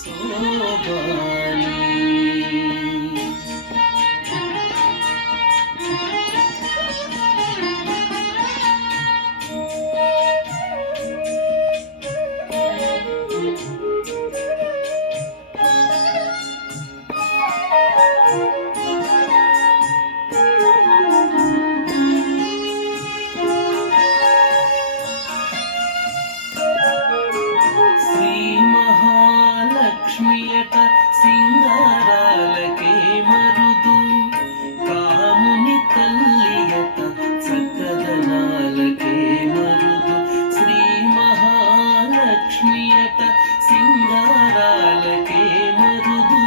శోభాని. లక్ష్మియట సింగారాలకే మరుదు, కాముని తల్లియట చక్కదనాలకే మరుదు. శ్రీ మహాలక్ష్మియట సింగారాలకే మరుదు,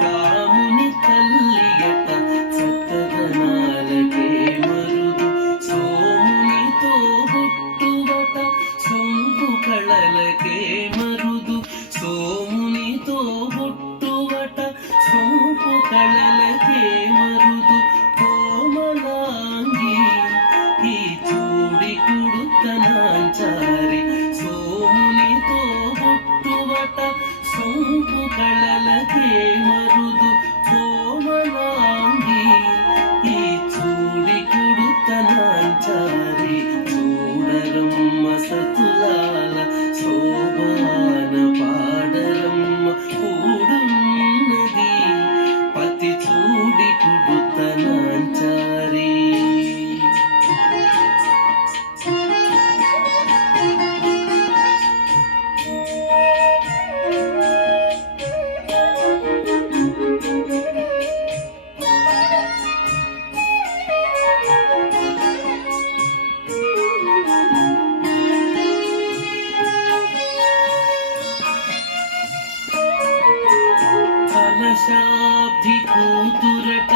కాముని తల్లియట చక్కదనాలకే మరుదు. సోమునితో బుట్టువట సొంపు కళలకే మరుదు, సోమునితో బుట్టువట సొంపు కళలకే మరుదు. కోమలాంగి ఈ చూడి కుడుతనాంచారి, సోమునితో బుట్టువట సొంపు కళలకే మరుదు. కోమలాంగి ఈ చూడి కుడుతనాంచారి, చూడరమ్మ సతులాల శోభాన పాడరమ్మ కూడున్నది పతి చూడి కుడుతనాంచారి. కలశాబ్ది కూతురట